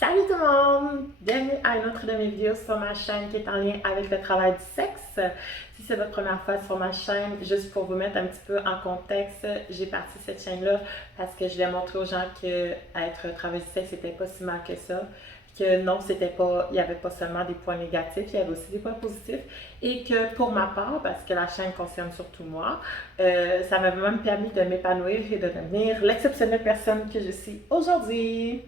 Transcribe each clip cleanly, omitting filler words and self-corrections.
Salut tout le monde! Bienvenue à une autre de mes vidéos sur ma chaîne qui est en lien avec le travail du sexe. Si c'est votre première fois sur ma chaîne, juste pour vous mettre un petit peu en contexte, j'ai parti cette chaîne-là parce que je voulais montrer aux gens que être travailleuse du sexe, c'était pas si mal que ça. Que non, c'était pas, il n'y avait pas seulement des points négatifs, il y avait aussi des points positifs. Et que pour ma part, parce que la chaîne concerne surtout moi, ça m'a même permis de m'épanouir et de devenir l'exceptionnelle personne que je suis aujourd'hui.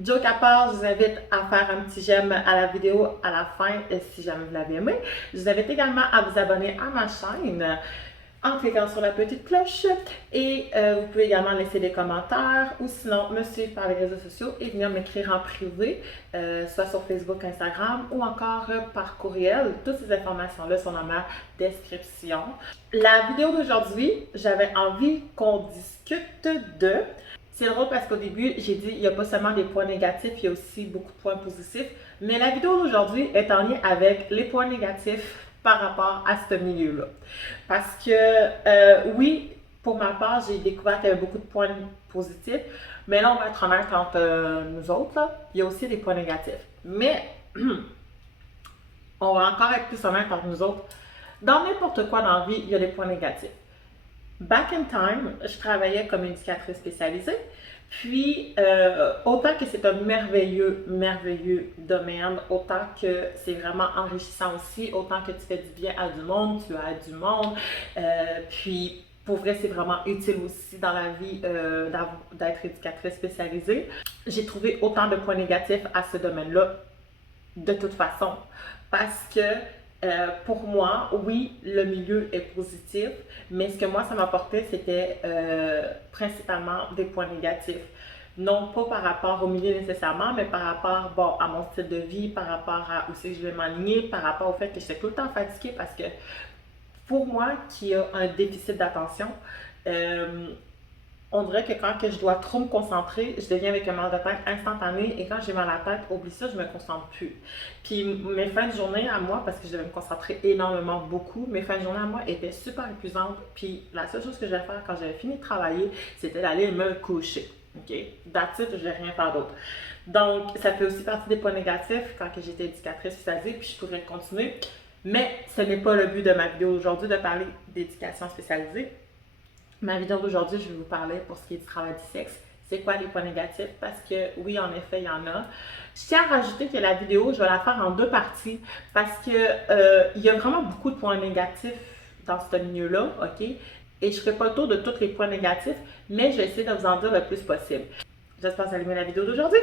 Joke à part, je vous invite à faire un petit j'aime à la vidéo à la fin si jamais vous l'avez aimé. Je vous invite également à vous abonner à ma chaîne en cliquant sur la petite cloche et vous pouvez également laisser des commentaires ou sinon me suivre par les réseaux sociaux et venir m'écrire en privé, soit sur Facebook, Instagram ou encore par courriel. Toutes ces informations-là sont dans ma description. La vidéo d'aujourd'hui, j'avais envie qu'on discute de... C'est drôle parce qu'au début, j'ai dit il n'y a pas seulement des points négatifs, il y a aussi beaucoup de points positifs. Mais la vidéo d'aujourd'hui est en lien avec les points négatifs par rapport à ce milieu-là. Parce que oui, pour ma part, j'ai découvert qu'il y avait beaucoup de points positifs. Mais là, on va être honnête entre nous autres, là, il y a aussi des points négatifs. Mais on va encore être plus honnête entre nous autres. Dans n'importe quoi dans la vie, il y a des points négatifs. Back in time, je travaillais comme éducatrice spécialisée. Puis, autant que c'est un merveilleux, merveilleux domaine, autant que c'est vraiment enrichissant aussi, autant que tu fais du bien à du monde, tu as du monde. Puis, pour vrai, c'est vraiment utile aussi dans la vie d'être éducatrice spécialisée. J'ai trouvé autant de points négatifs à ce domaine-là, de toute façon. Parce que pour moi, oui, le milieu est positif, mais ce que moi, ça m'apportait, c'était principalement des points négatifs. Non pas par rapport au milieu nécessairement, mais par rapport bon, à mon style de vie, par rapport à où c'est que je vais m'aligner, par rapport au fait que j'étais tout le temps fatiguée parce que pour moi, qui a un déficit d'attention, on dirait que quand que je dois trop me concentrer, je deviens avec un mal de tête instantané et quand j'ai mal à la tête, oublie ça, je me concentre plus. Puis mes fins de journée à moi, parce que je devais me concentrer énormément, beaucoup, mes fins de journée à moi étaient super épuisantes. Puis la seule chose que je devais faire quand j'avais fini de travailler, c'était d'aller me coucher. OK? That's it, je ne vais rien faire d'autre. Donc, ça fait aussi partie des points négatifs quand que j'étais éducatrice spécialisée, puis je pourrais continuer. Mais ce n'est pas le but de ma vidéo aujourd'hui de parler d'éducation spécialisée. Ma vidéo d'aujourd'hui, je vais vous parler pour ce qui est du travail du sexe. C'est quoi les points négatifs? Parce que oui, en effet, il y en a. Je tiens à rajouter que la vidéo, je vais la faire en deux parties parce que il y a vraiment beaucoup de points négatifs dans ce milieu-là, OK? Et je ne ferai pas le tour de tous les points négatifs, mais je vais essayer de vous en dire le plus possible. J'espère que vous allez aimer la vidéo d'aujourd'hui.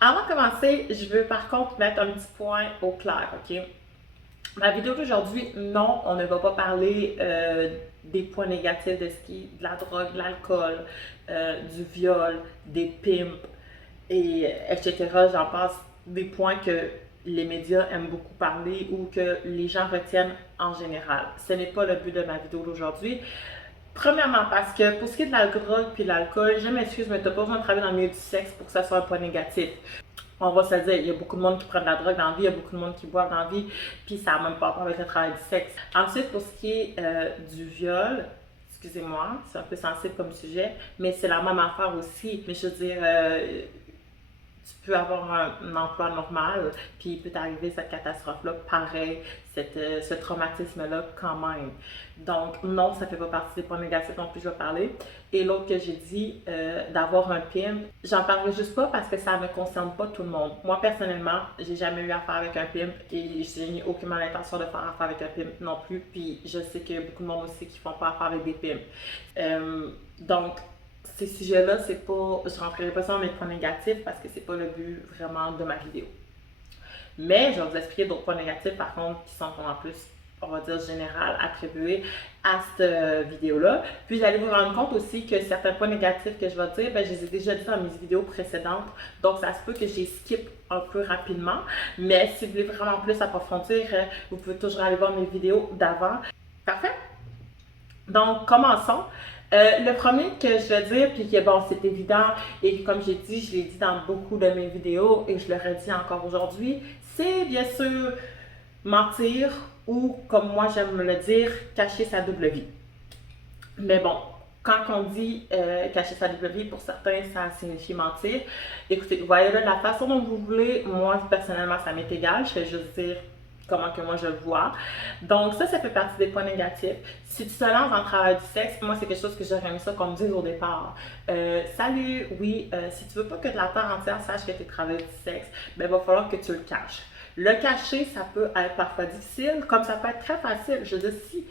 Avant de commencer, je veux par contre mettre un petit point au clair, OK? Ma vidéo d'aujourd'hui, non, on ne va pas parler des points négatifs de ce qui est de la drogue, de l'alcool, du viol, des pimps, et etc. J'en passe des points que les médias aiment beaucoup parler ou que les gens retiennent en général. Ce n'est pas le but de ma vidéo d'aujourd'hui. Premièrement, parce que pour ce qui est de la drogue puis de l'alcool, je m'excuse, mais tu n'as pas besoin de travailler dans le milieu du sexe pour que ça soit un point négatif. On va se dire, il y a beaucoup de monde qui prend de la drogue dans la vie, il y a beaucoup de monde qui boit dans la vie, puis ça n'a même pas rapport avec le travail du sexe. Ensuite, pour ce qui est du viol, excusez-moi, c'est un peu sensible comme sujet, mais c'est la même affaire aussi. Mais je veux dire, tu peux avoir un emploi normal, puis il peut t'arriver cette catastrophe-là, pareil, ce traumatisme-là quand même. Donc, non, ça ne fait pas partie des points négatifs dont je vais parler. Et l'autre que j'ai dit, d'avoir un pimp, j'en parlerai juste pas parce que ça ne concerne pas tout le monde. Moi, personnellement, j'ai jamais eu affaire avec un pimp et je n'ai aucunement l'intention de faire affaire avec un pimp non plus. Puis, je sais qu'il y a beaucoup de monde aussi qui font pas affaire avec des pimps. Donc, ces sujets-là, c'est pas, je ne rentrerai pas ça dans mes points négatifs parce que c'est pas le but vraiment de ma vidéo. Mais je vais vous expliquer d'autres points négatifs par contre qui sont en plus, on va dire, général attribués à cette vidéo-là. Puis vous allez vous rendre compte aussi que certains points négatifs que je vais dire, je les ai déjà dit dans mes vidéos précédentes. Donc ça se peut que j'ai skip un peu rapidement. Mais si vous voulez vraiment plus approfondir, vous pouvez toujours aller voir mes vidéos d'avant. Parfait? Donc commençons. Le premier que je vais dire, puis que bon, c'est évident, et comme j'ai dit, je l'ai dit dans beaucoup de mes vidéos, et je le redis encore aujourd'hui, c'est bien sûr mentir ou, comme moi j'aime le dire, cacher sa double vie. Mais bon, quand on dit cacher sa double vie, pour certains, ça signifie mentir. Écoutez, voyez-le de la façon dont vous voulez. Moi, personnellement, ça m'est égal. Je vais juste dire comment que moi je le vois. Donc ça fait partie des points négatifs. Si tu te lances dans le travail du sexe, moi c'est quelque chose que j'aurais aimé ça qu'on me dise au départ. Salut, oui, si tu veux pas que de la terre entière sache que tu travailles du sexe, ben il va falloir que tu le caches. Le cacher, ça peut être parfois difficile, comme ça peut être très facile. Je veux dire, si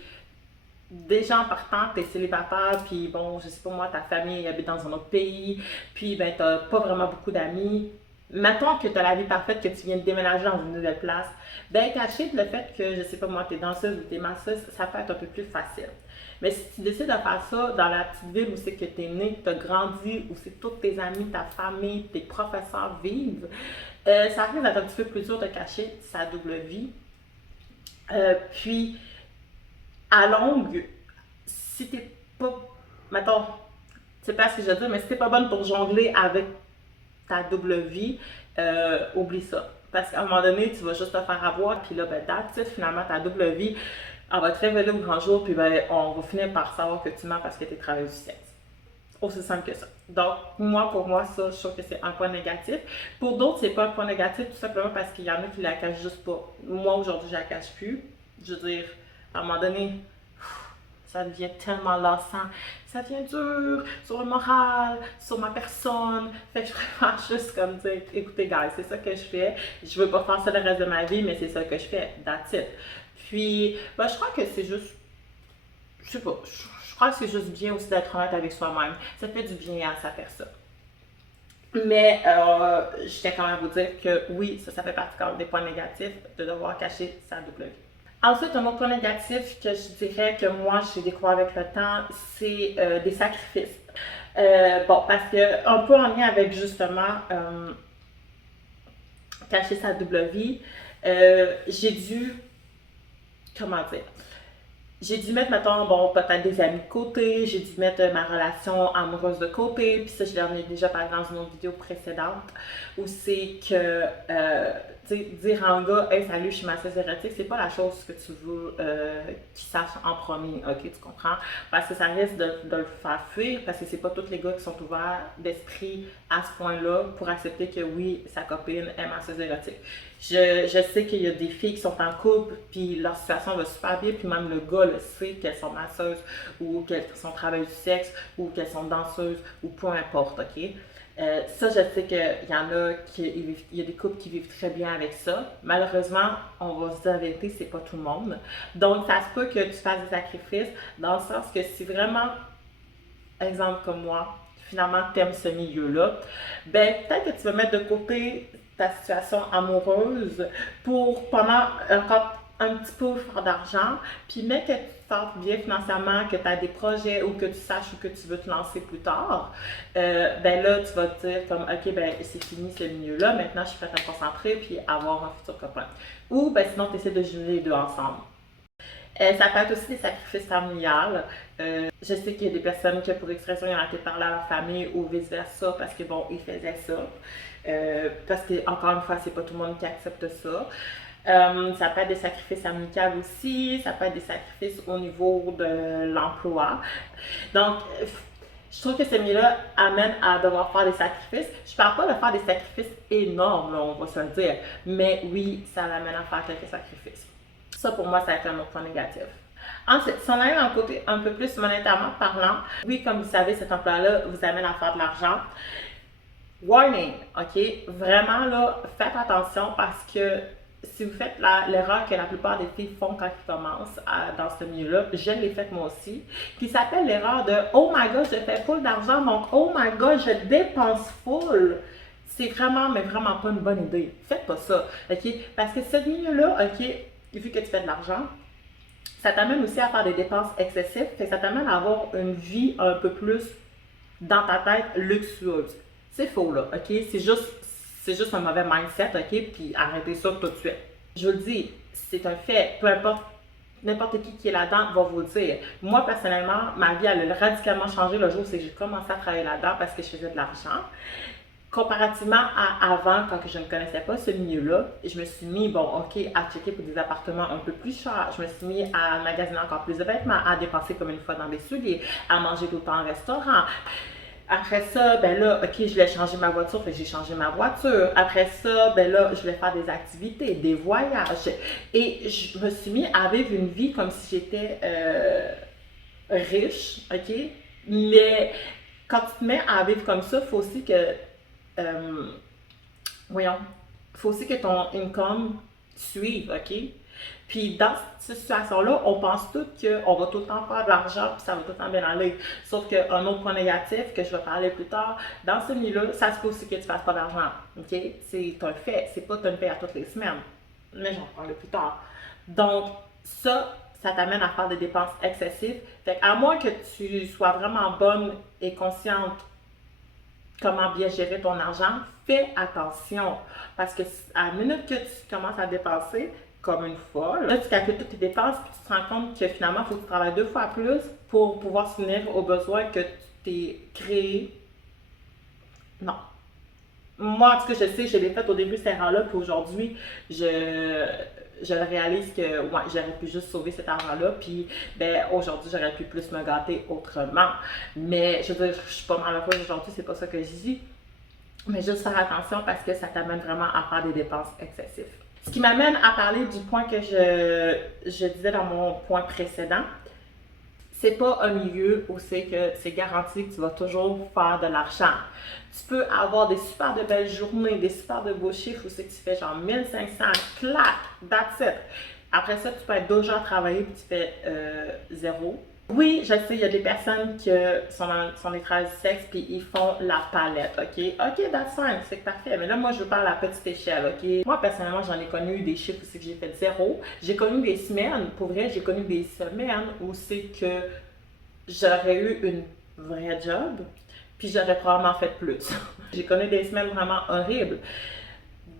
déjà en partant, t'es célibataire, puis bon, je sais pas moi, ta famille habite dans un autre pays, puis ben t'as pas vraiment beaucoup d'amis. Mettons que t'as la vie parfaite, que tu viens de déménager dans une nouvelle place, ben cacher le fait que, je sais pas moi, t'es danseuse ou t'es masseuse, ça peut être un peu plus facile. Mais si tu décides de faire ça dans la petite ville où c'est que t'es né, t'as grandi, où c'est tous tes amis, ta famille, tes professeurs vivent, ça risque d'être un petit peu plus dur de cacher sa double vie. Puis, à longue, si t'es pas, mettons, c'est pas ce que je veux dire, mais si t'es pas bonne pour jongler avec ta double vie, oublie ça. Parce qu'à un moment donné, tu vas juste te faire avoir, puis là, ben, that's it, finalement, ta double vie, elle va te révéler au grand jour, puis ben, on va finir par savoir que tu mens parce que tu es travailleuse du sexe. Aussi simple que ça. Donc, pour moi, ça, je trouve que c'est un point négatif. Pour d'autres, c'est pas un point négatif, tout simplement parce qu'il y en a qui la cachent juste pas. Moi, aujourd'hui, je la cache plus. Je veux dire, à un moment donné, ça devient tellement lassant, ça devient dur sur le moral, sur ma personne. Fait que je préfère juste comme dire, écoutez, guys, c'est ça que je fais. Je veux pas faire ça le reste de ma vie, mais c'est ça que je fais. That's it. Puis, ben, je crois que c'est juste, je sais pas, je crois que c'est juste bien aussi d'être honnête avec soi-même. Ça fait du bien à sa personne. Mais je tiens quand même à vous dire que oui, ça fait partie quand même des points négatifs de devoir cacher sa double vie. Ensuite, un autre point négatif que je dirais que moi j'ai découvert avec le temps, c'est des sacrifices. Bon, parce que un peu en lien avec justement cacher sa double vie, j'ai dû, comment dire, j'ai dû mettre, mettons, bon, peut-être des amis de côté, j'ai dû mettre ma relation amoureuse de côté, puis ça, je l'en ai déjà parlé dans une autre vidéo précédente, où c'est que, tu sais, dire à un gars, hey, salut, je suis masseuse érotique, c'est pas la chose que tu veux qu'il sache en premier, ok, tu comprends? Parce que ça risque de le faire fuir, parce que c'est pas tous les gars qui sont ouverts d'esprit à ce point-là pour accepter que oui, sa copine est masseuse érotique. Je sais qu'il y a des filles qui sont en couple, puis leur situation va super bien, puis même le gars le sait qu'elles sont masseuses, ou qu'elles sont travailleuses du sexe, ou qu'elles sont danseuses, ou peu importe, ok? Ça, je sais qu'il y en a il y a des couples qui vivent très bien avec ça. Malheureusement, on va se dire la vérité, c'est pas tout le monde. Donc, ça se peut que tu fasses des sacrifices, dans le sens que si vraiment, exemple comme moi, finalement t'aimes ce milieu-là, ben peut-être que tu vas mettre de côté ta situation amoureuse pour pendant encore un petit peu faire d'argent, puis mais que tu te sentes bien financièrement, que tu as des projets ou que tu saches où que tu veux te lancer plus tard, ben là, tu vas te dire comme, ok, ben c'est fini ce milieu-là, maintenant je suis prête à me concentrer puis avoir un futur copain. Ou ben sinon, tu essaies de jumeler les deux ensemble. Ça peut être aussi des sacrifices familiales. Je sais qu'il y a des personnes qui, pour expression, ils ont été parler à leur famille ou vice-versa parce que, bon, ils faisaient ça. Parce que, encore une fois, c'est pas tout le monde qui accepte ça. Ça peut être des sacrifices amicaux aussi, ça peut être des sacrifices au niveau de l'emploi. Donc, je trouve que ce milieu-là amène à devoir faire des sacrifices. Je parle pas de faire des sacrifices énormes, là, on va se le dire, mais oui, ça l'amène à faire quelques sacrifices. Ça, pour moi, ça a été un autre point négatif. Ensuite, si on arrive dans le côté un peu plus monétairement parlant, oui, comme vous savez, cet emploi-là vous amène à faire de l'argent. Warning, ok? Vraiment, là, faites attention parce que si vous faites l'erreur que la plupart des filles font quand ils commencent dans ce milieu-là, je l'ai faite moi aussi, qui s'appelle l'erreur de Oh my god, je fais full d'argent, donc Oh my god, je dépense full. C'est vraiment, mais vraiment pas une bonne idée. Faites pas ça, ok? Parce que ce milieu-là, ok, vu que tu fais de l'argent, ça t'amène aussi à faire des dépenses excessives, fait que ça t'amène à avoir une vie un peu plus dans ta tête luxueuse. C'est faux là, ok? C'est juste un mauvais mindset, ok? Puis arrêtez ça tout de suite. Je vous le dis, c'est un fait, peu importe n'importe qui est là-dedans va vous le dire. Moi, personnellement, ma vie, elle a radicalement changé le jour où j'ai commencé à travailler là-dedans parce que je faisais de l'argent. Comparativement à avant, quand je ne connaissais pas ce milieu-là, je me suis mis, bon, ok, à checker pour des appartements un peu plus chers. Je me suis mis à magasiner encore plus de vêtements, à dépenser comme une fois dans des souliers, à manger tout le temps en restaurant. Après ça, ben là, ok, je voulais changer ma voiture, fait que j'ai changé ma voiture. Après ça, ben là, je voulais faire des activités, des voyages. Et je me suis mis à vivre une vie comme si j'étais riche, ok? Mais quand tu te mets à vivre comme ça, il faut aussi que euh, voyons, il faut aussi que ton income suive, OK? Puis dans cette situation-là, on pense tout qu'on va tout le temps faire de l'argent puis ça va tout le temps bien aller. Sauf qu'un autre point négatif que je vais parler plus tard, dans ce milieu-là, ça se peut aussi que tu ne fasses pas d'argent, OK? C'est un fait, c'est pas que tu as une paye à toutes les semaines. Mais j'en parlerai plus tard. Donc, ça t'amène à faire des dépenses excessives. Fait qu'à moins que tu sois vraiment bonne et consciente comment bien gérer ton argent, fais attention. Parce que à la minute que tu commences à dépenser comme une folle, là, tu calcules toutes tes dépenses puis tu te rends compte que finalement, il faut que tu travailles 2 fois plus pour pouvoir subvenir aux besoins que tu t'es créé. Non. Moi, en tout cas, je sais, je l'ai fait au début, cette erreur-là, puis aujourd'hui, je réalise que ouais, j'aurais pu juste sauver cet argent-là, puis ben, aujourd'hui, j'aurais pu plus me gâter autrement. Mais je veux dire, je suis pas malheureuse aujourd'hui, c'est pas ça que je dis. Mais juste faire attention parce que ça t'amène vraiment à faire des dépenses excessives. Ce qui m'amène à parler du point que je disais dans mon point précédent. C'est pas un milieu où c'est que c'est garanti que tu vas toujours faire de l'argent. Tu peux avoir des super de belles journées, des super de beaux chiffres où c'est que tu fais genre 1500, clac, that's it. Après ça, tu peux être 2 jours à travailler puis tu fais zéro. Oui, je sais, il y a des personnes qui sont des travailleurs du sexe puis ils font la palette, OK? OK, that's fine, c'est parfait. Mais là, moi, je veux parler à la petite échelle, OK? Moi, personnellement, j'en ai connu des chiffres où c'est que j'ai fait zéro. J'ai connu des semaines, pour vrai, j'ai connu des semaines où c'est que j'aurais eu une vraie job puis j'aurais probablement fait plus. J'ai connu des semaines vraiment horribles.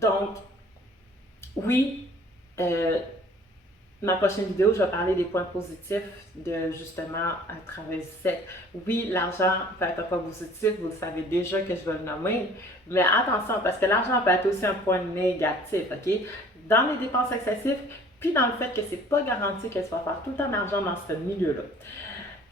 Donc, oui, ma prochaine vidéo, je vais parler des points positifs de justement à travers le sexe. Oui, l'argent peut être un point positif, vous le savez déjà que je vais le nommer, mais attention parce que l'argent peut être aussi un point négatif, OK? Dans les dépenses excessives, puis dans le fait que c'est pas garanti que tu vas faire tout le temps d'argent dans ce milieu-là.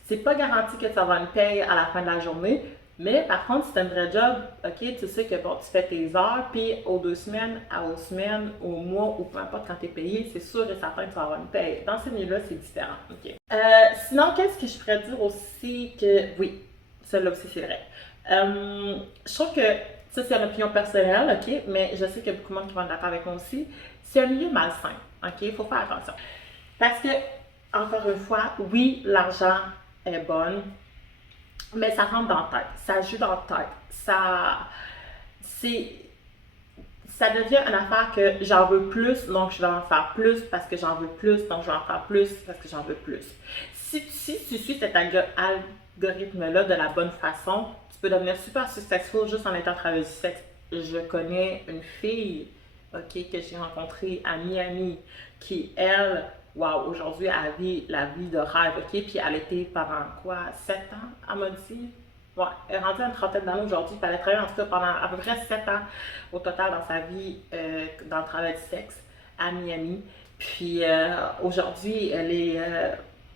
C'est pas garanti que tu vas avoir une paye à la fin de la journée, mais par contre, si tu as un vrai job, ok, tu sais que bon, tu fais tes heures, puis aux 2 semaines, aux semaines, au mois, ou peu importe quand tu es payé, c'est sûr et certain que tu vas avoir une paye. Dans ce milieu-là, c'est différent. Okay. Sinon, qu'est-ce que je pourrais dire aussi que. Oui, celle-là aussi, c'est vrai. Je trouve que ça, c'est une opinion personnelle, ok, mais je sais qu'il y a beaucoup de monde qui vont être d'accord avec moi aussi. C'est un milieu malsain, ok, il faut faire attention. Parce que, encore une fois, oui, l'argent est bonne, mais ça rentre dans la tête, ça joue dans la tête, c'est, ça devient une affaire que j'en veux plus, donc je vais en faire plus parce que j'en veux plus, donc je vais en faire plus parce que j'en veux plus. Si tu suis cet algorithme-là de la bonne façon, tu peux devenir super successful juste en étant travailleuse du sexe. Je connais une fille, ok, que j'ai rencontrée à Miami, qui, elle, wow, aujourd'hui, elle vit la vie de rêve, ok? Puis elle était pendant quoi, 7 ans, elle m'a dit? Ouais, elle est rendue à une trentaine d'années aujourd'hui, puis elle a travaillé en tout cas pendant à peu près 7 ans au total dans sa vie dans le travail du sexe à Miami. Puis aujourd'hui, elle est.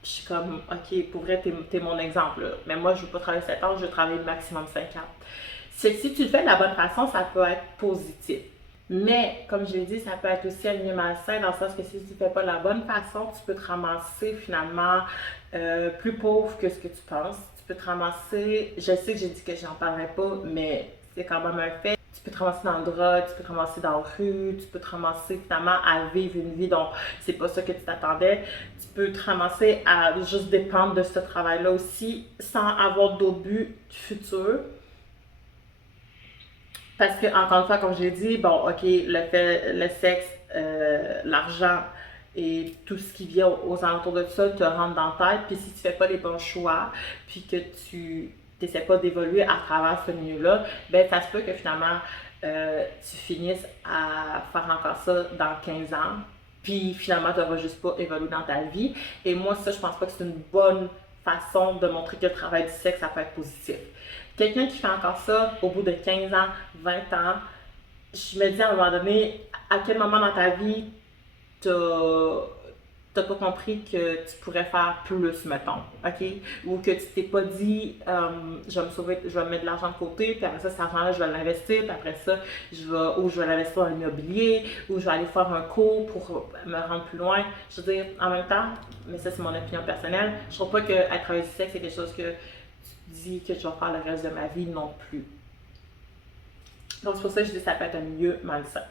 Je suis comme, ok, pour vrai, t'es mon exemple, là. Mais moi, je veux pas travailler 7 ans, je veux travailler le maximum 5 ans. C'est que si tu le fais de la bonne façon, ça peut être positif. Mais, comme je l'ai dit, ça peut être aussi un milieu malsain dans le sens que si tu ne fais pas de la bonne façon, tu peux te ramasser finalement plus pauvre que ce que tu penses. Tu peux te ramasser, je sais que j'ai dit que j'en parlerais pas, mais c'est quand même un fait. Tu peux te ramasser dans le drogue, tu peux te ramasser dans la rue, tu peux te ramasser finalement à vivre une vie dont c'est pas ça que tu t'attendais. Tu peux te ramasser à juste dépendre de ce travail-là aussi sans avoir d'autres buts futurs. Parce que, encore une fois, comme j'ai dit, bon, ok, le sexe, l'argent et tout ce qui vient aux alentours de ça te rentre dans la tête. Puis si tu fais pas les bons choix, puis que tu n'essaies pas d'évoluer à travers ce milieu-là, ben ça se peut que finalement, tu finisses à faire encore ça dans 15 ans. puis finalement, tu n'auras juste pas évolué dans ta vie. Et moi, ça, je pense pas que c'est une bonne façon de montrer que le travail du sexe, ça peut être positif. Quelqu'un qui fait encore ça au bout de 15 ans, 20 ans, je me dis à un moment donné, à quel moment dans ta vie t'as pas compris que tu pourrais faire plus, mettons, OK? Ou que tu t'es pas dit, je vais me sauver, je vais mettre de l'argent de côté, puis après ça, cet argent-là, je vais l'investir, puis après ça, je vais l'investir dans l'immobilier, ou je vais aller faire un cours pour me rendre plus loin. Je veux dire, en même temps, mais ça, c'est mon opinion personnelle, je trouve pas que être travailler du sexe, c'est quelque chose que tu dis que je vais faire le reste de ma vie non plus. Donc, c'est pour ça que je dis que ça peut être un milieu malsain.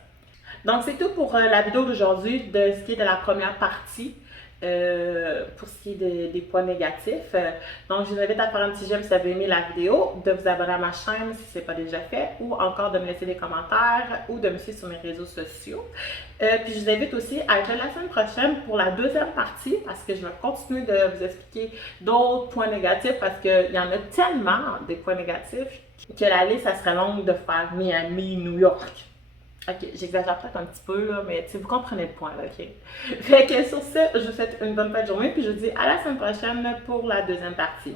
Donc, c'est tout pour la vidéo d'aujourd'hui de ce qui est de la première partie. Pour ce qui est des points négatifs. Donc, je vous invite à faire un petit j'aime si vous avez aimé la vidéo, de vous abonner à ma chaîne si ce n'est pas déjà fait, ou encore de me laisser des commentaires ou de me suivre sur mes réseaux sociaux. Puis, je vous invite aussi à être là la semaine prochaine pour la deuxième partie, parce que je vais continuer de vous expliquer d'autres points négatifs, parce qu'il y en a tellement des points négatifs que la liste, ça serait longue de faire Miami, New York. Ok, j'exagère peut-être un petit peu, là, mais vous comprenez le point, là, ok? Fait que sur ce, je vous souhaite une bonne fin de journée, puis je vous dis à la semaine prochaine pour la deuxième partie.